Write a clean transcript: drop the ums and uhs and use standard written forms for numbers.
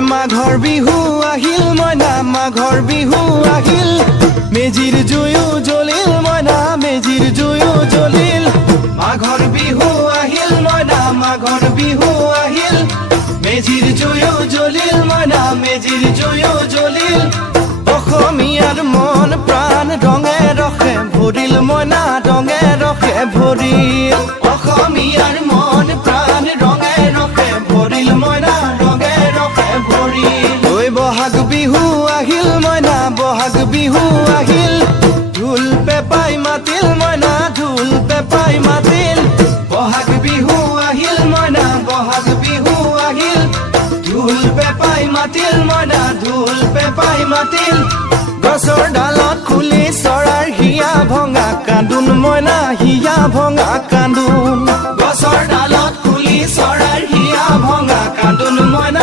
মাঘৰ বিহু আহিল মইনা মাঘৰ বিহু আহিল মেজিৰ জুয়ো জ্বলিল মইনা মেজিৰ জুয়ো জ্বলিল মাঘৰ বিহু আহিল মইনা মাঘৰ বিহু আহিল মেজিৰ জুয়ো জ্বলিল মইনা মেজিৰ জুয়ো জ্বলিল অসমীয়াৰ মন প্ৰাণ ৰঙে ৰসে ভৰিল মইনা ৰঙে ৰসে ভৰিল অসমীয়াৰ মন প্ৰাণ ৰঙে ৰসে ভৰিল মইনা ৰঙে ৰসে ভৰিল ঐ বহাগ বিহু আহিল মইনা বহাগ বিহু আহিল ঢোল পেপাই মাতিল মইনা ঢোল পেপাই মাতিল বহাগ বিহু আহিল মইনা বহাগ বিহু আহিল ঢোল পেপাই মাতিল মইনা ঢোল পেপাই মাতিল গছৰ ডালত খুলি চৰাৰ হিয়া ভঙা কান্দোন মইনা হিয়া ভঙা কান্দোন